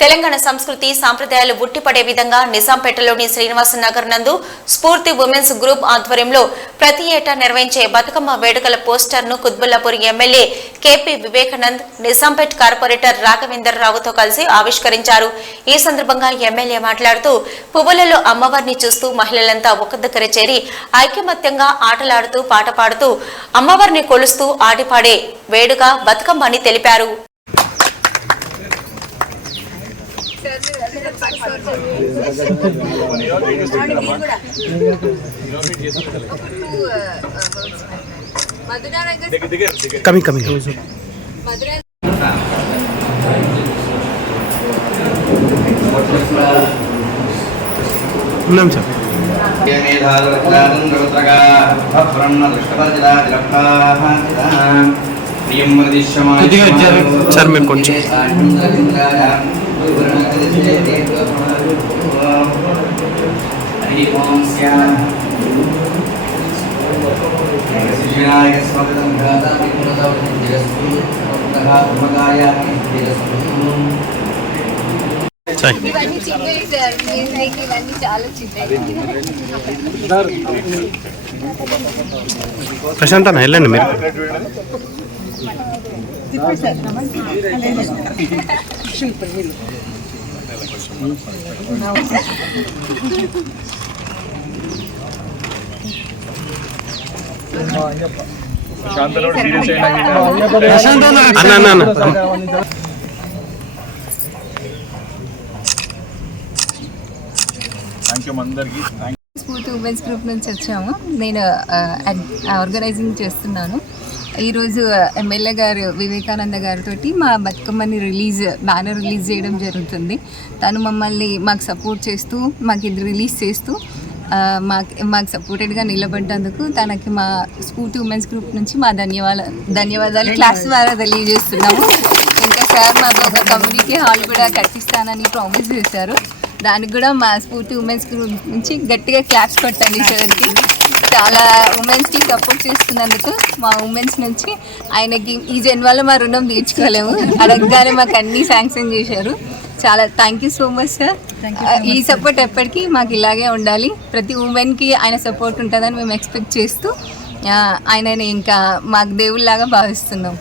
తెలంగాణ సంస్కృతి సాంప్రదాయాలు ఉట్టిపడే విధంగా నిజాంపేటలోని శ్రీనివాస నగర్ నందు స్ఫూర్తి ఉమెన్స్ గ్రూప్ ఆధ్వర్యంలో ప్రతి ఏటా నిర్వహించే బతుకమ్మ వేడుకల పోస్టర్ ను Quthbullapur MLA KP Vivekanand Nizampet corporator Raghavender రావుతో కలిసి ఆవిష్కరించారు. ఈ సందర్భంగా ఎమ్మెల్యే మాట్లాడుతూ పువ్వులలో అమ్మవారిని చూస్తూ మహిళలంతా ఒక దగ్గర చేరి ఐకమత్యంగా ఆటలాడుతూ పాట పాడుతూ అమ్మవారిని కొలుస్తూ ఆడిపాడే వేడుక బతుకమ్మ అని తెలిపారు. ప్రశాంత్ అన్న వెళ్ళండి మీరు. స్ఫూర్తి ఉమెన్స్ గ్రూప్ నుంచి వచ్చాము. నేను ఆర్గనైజింగ్ చేస్తున్నాను. ఈరోజు ఎమ్మెల్యే గారు వివేకానంద గారితో మా బతుకమ్మని బ్యానర్ రిలీజ్ చేయడం జరుగుతుంది. తను మాకు సపోర్ట్ చేస్తూ మాకు ఇది రిలీజ్ చేస్తూ మాకు సపోర్టెడ్గా నిలబడ్డందుకు తనకి మా స్ఫూర్తి ఉమెన్స్ గ్రూప్ నుంచి మా ధన్యవాదాలు క్లాస్ ద్వారా తెలియజేస్తున్నాము. ఇంకా సార్ మాకు ఒక కమ్యూనిటీ హాల్ కూడా కట్టిస్తానని ప్రామిస్ చేశారు. దానికి కూడా మా స్ఫూర్తి ఉమెన్స్ గ్రూప్ నుంచి గట్టిగా క్లాప్స్ కొట్టండి సార్కి. చాలా ఉమెన్స్కి సపోర్ట్ చేస్తున్నందుకు మా ఉమెన్స్ నుంచి ఆయనకి ఈ జన్మలో మా రుణం తీర్చుకోలేము. అడగగానే మాకు అన్నీ శాంక్షన్ చేశారు. చాలా thank you so much sir. ఈ సపోర్ట్ ఎప్పటికీ మాకు ఇలాగే ఉండాలి. ప్రతి ఉమెన్కి ఆయన సపోర్ట్ ఉంటుందని మేము ఎక్స్పెక్ట్ చేస్తూ ఆయనని ఇంకా మాకు దేవుళ్ళలాగా భావిస్తున్నాం.